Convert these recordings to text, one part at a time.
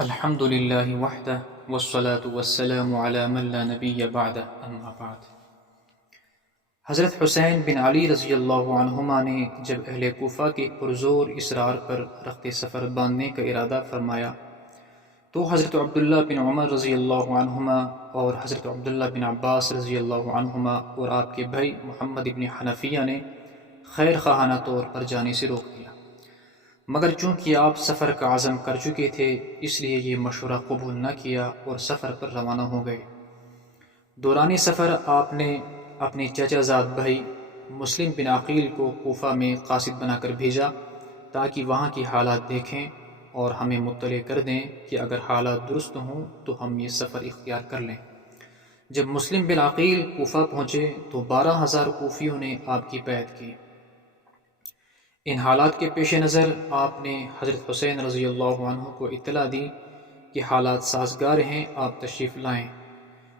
الحمد للہ وحدہ والصلاة والسلام علی من لا نبی بعدہ اما بعد۔ حضرت حسین بن علی رضی اللہ عنہما نے جب اہل کوفہ کے پرزور اصرار پر رخت سفر باندھنے کا ارادہ فرمایا تو حضرت عبداللہ بن عمر رضی اللہ عنہما اور حضرت عبداللہ بن عباس رضی اللہ عنہما اور آپ کے بھائی محمد بن حنفیہ نے خیر خواہانہ طور پر جانے سے روک دیا، مگر چونکہ آپ سفر کا عزم کر چکے تھے اس لیے یہ مشورہ قبول نہ کیا اور سفر پر روانہ ہو گئے۔ دوران سفر آپ نے اپنے چچا زاد بھائی مسلم بن عقیل کو کوفہ میں قاصد بنا کر بھیجا تاکہ وہاں کی حالات دیکھیں اور ہمیں مطلع کر دیں کہ اگر حالات درست ہوں تو ہم یہ سفر اختیار کر لیں۔ جب مسلم بن عقیل کوفہ پہنچے تو 12,000 کوفیوں نے آپ کی بیعت کی۔ ان حالات کے پیش نظر آپ نے حضرت حسین رضی اللہ عنہ کو اطلاع دی کہ حالات سازگار ہیں، آپ تشریف لائیں۔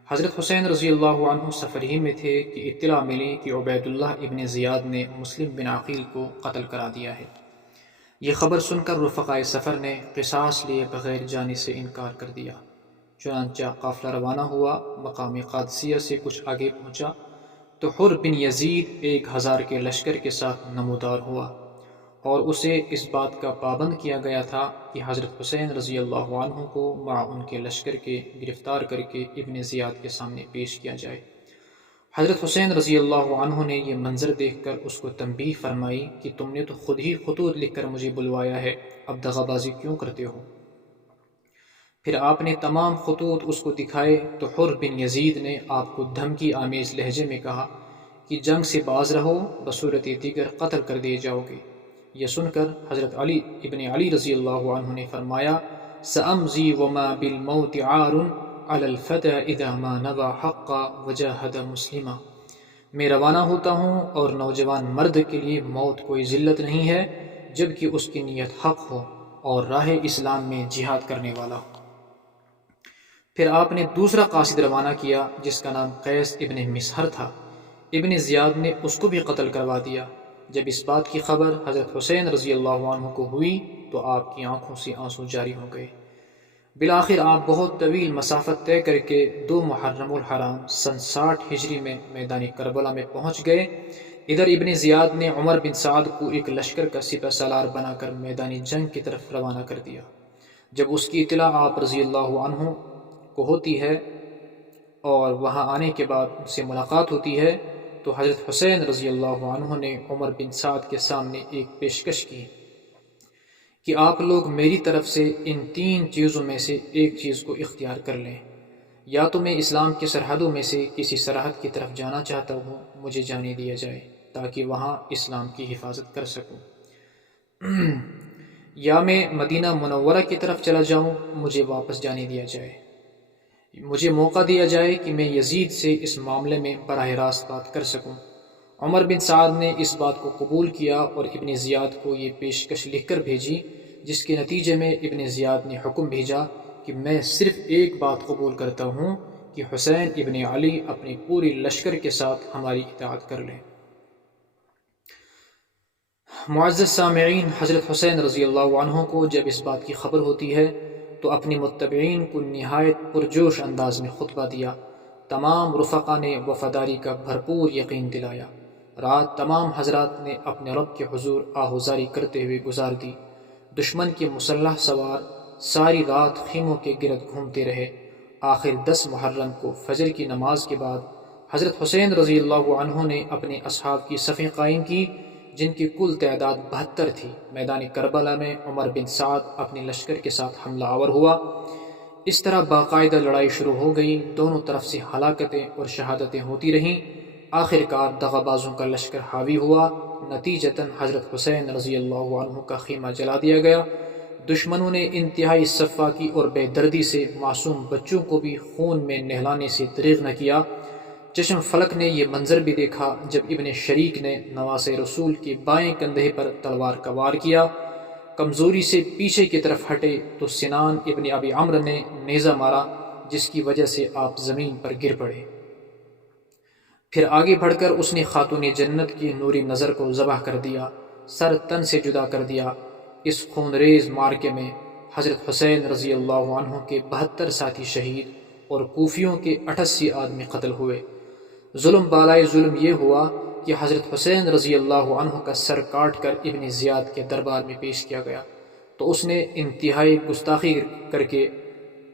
حضرت حسین رضی اللہ عنہ سفر ہی میں تھے کہ اطلاع ملی کہ عبید اللہ ابن زیاد نے مسلم بن عقیل کو قتل کرا دیا ہے۔ یہ خبر سن کر رفقائے سفر نے قصاص لیے بغیر جانے سے انکار کر دیا۔ چنانچہ قافلہ روانہ ہوا، مقام قادسیہ سے کچھ آگے پہنچا تو حر بن یزید 1,000 کے لشکر کے ساتھ نمودار ہوا اور اسے اس بات کا پابند کیا گیا تھا کہ حضرت حسین رضی اللہ عنہ کو مع ان کے لشکر کے گرفتار کر کے ابن زیاد کے سامنے پیش کیا جائے۔ حضرت حسین رضی اللہ عنہ نے یہ منظر دیکھ کر اس کو تنبیہ فرمائی کہ تم نے تو خود ہی خطوط لکھ کر مجھے بلوایا ہے، اب دغا بازی کیوں کرتے ہو؟ پھر آپ نے تمام خطوط اس کو دکھائے تو حر بن یزید نے آپ کو دھمکی آمیز لہجے میں کہا کہ جنگ سے باز رہو، بصورت دیگر قتل کر دیے جاؤ گے۔ یہ سن کر حضرت علی ابن علی رضی اللہ عنہ نے فرمایا سأمضی وما بالموت عار علی الفتى اذا ما نوى حقا وجاہد مسلما، میں روانہ ہوتا ہوں اور نوجوان مرد کے لیے موت کوئی ذلت نہیں ہے جبکہ اس کی نیت حق ہو اور راہ اسلام میں جہاد کرنے والا ہو۔ پھر آپ نے دوسرا قاصد روانہ کیا جس کا نام قیس ابن مسہر تھا۔ ابن زیاد نے اس کو بھی قتل کروا دیا۔ جب اس بات کی خبر حضرت حسین رضی اللہ عنہ کو ہوئی تو آپ کی آنکھوں سے آنسو جاری ہو گئے۔ بالآخر آپ بہت طویل مسافت طے کر کے 2 محرم الحرام سن 60 ہجری میں میدان کربلا میں پہنچ گئے۔ ادھر ابن زیاد نے عمر بن سعد کو ایک لشکر کا سپہ سالار بنا کر میدانی جنگ کی طرف روانہ کر دیا۔ جب اس کی اطلاع آپ رضی اللہ عنہ کو ہوتی ہے اور وہاں آنے کے بعد ان سے ملاقات ہوتی ہے تو حضرت حسین رضی اللہ عنہ نے عمر بن سعد کے سامنے ایک پیشکش کی کہ آپ لوگ میری طرف سے ان 3 چیزوں میں سے ایک چیز کو اختیار کر لیں، یا تو میں اسلام کی سرحدوں میں سے کسی سرحد کی طرف جانا چاہتا ہوں، مجھے جانے دیا جائے تاکہ وہاں اسلام کی حفاظت کر سکوں، یا میں مدینہ منورہ کی طرف چلا جاؤں، مجھے واپس جانے دیا جائے، مجھے موقع دیا جائے کہ میں یزید سے اس معاملے میں براہ راست بات کر سکوں۔ عمر بن سعد نے اس بات کو قبول کیا اور ابن زیاد کو یہ پیشکش لکھ کر بھیجی، جس کے نتیجے میں ابن زیاد نے حکم بھیجا کہ میں صرف ایک بات قبول کرتا ہوں کہ حسین ابن علی اپنی پوری لشکر کے ساتھ ہماری اطاعت کر لیں۔ معزز سامعین، حضرت حسین رضی اللہ عنہ کو جب اس بات کی خبر ہوتی ہے تو اپنے متبعین کو نہایت پرجوش انداز میں خطبہ دیا۔ تمام رفقا نے وفاداری کا بھرپور یقین دلایا۔ رات تمام حضرات نے اپنے رب کے حضور آہوزاری کرتے ہوئے گزار دی۔ دشمن کے مسلح سوار ساری رات خیموں کے گرد گھومتے رہے۔ آخر 10 محرم کو فجر کی نماز کے بعد حضرت حسین رضی اللہ عنہ نے اپنے اصحاب کی صفیں قائم کی جن کی کل تعداد 72 تھی۔ میدان کربلا میں عمر بن سعد اپنے لشکر کے ساتھ حملہ آور ہوا۔ اس طرح باقاعدہ لڑائی شروع ہو گئی، دونوں طرف سے ہلاکتیں اور شہادتیں ہوتی رہیں۔ آخر کار دغا بازوں کا لشکر حاوی ہوا، نتیجتاً حضرت حسین رضی اللہ عنہ کا خیمہ جلا دیا گیا۔ دشمنوں نے انتہائی سفاکی اور بے دردی سے معصوم بچوں کو بھی خون میں نہلانے سے دریغ نہ کیا۔ چشم فلک نے یہ منظر بھی دیکھا جب ابن شریک نے نواسے رسول کے بائیں کندھے پر تلوار کا وار کیا، کمزوری سے پیچھے کی طرف ہٹے تو سنان ابن ابی عمرو نے نیزہ مارا جس کی وجہ سے آپ زمین پر گر پڑے۔ پھر آگے بڑھ کر اس نے خاتون جنت کی نوری نظر کو ذبح کر دیا، سر تن سے جدا کر دیا۔ اس خون ریز مارکے میں حضرت حسین رضی اللہ عنہ کے 72 ساتھی شہید اور کوفیوں کے 88 آدمی قتل ہوئے۔ ظلم بالائے ظلم یہ ہوا کہ حضرت حسین رضی اللہ عنہ کا سر کاٹ کر ابن زیاد کے دربار میں پیش کیا گیا تو اس نے انتہائی گستاخی کر کے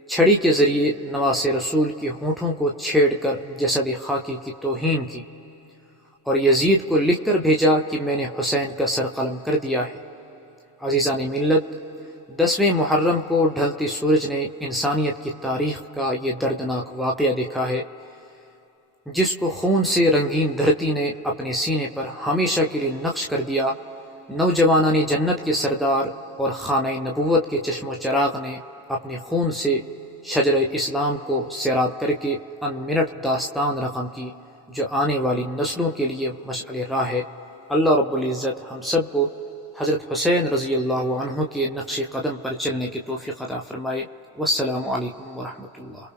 چھڑی کے ذریعے نواسے رسول کے ہونٹوں کو چھیڑ کر جسد خاکی کی توہین کی، اور یزید کو لکھ کر بھیجا کہ میں نے حسین کا سر قلم کر دیا ہے۔ عزیزان ملت، 10ویں محرم کو ڈھلتے سورج نے انسانیت کی تاریخ کا یہ دردناک واقعہ دیکھا ہے، جس کو خون سے رنگین دھرتی نے اپنے سینے پر ہمیشہ کے لیے نقش کر دیا۔ نوجوانان جنت کے سردار اور خانہ نبوت کے چشم و چراغ نے اپنے خون سے شجر اسلام کو سیراب کر کے ان منٹ داستان رقم کی، جو آنے والی نسلوں کے لیے مشعل راہ ہے۔ اللہ رب العزت ہم سب کو حضرت حسین رضی اللہ عنہ کے نقش قدم پر چلنے کی توفیق عطا فرمائے۔ والسلام علیکم ورحمۃ اللہ۔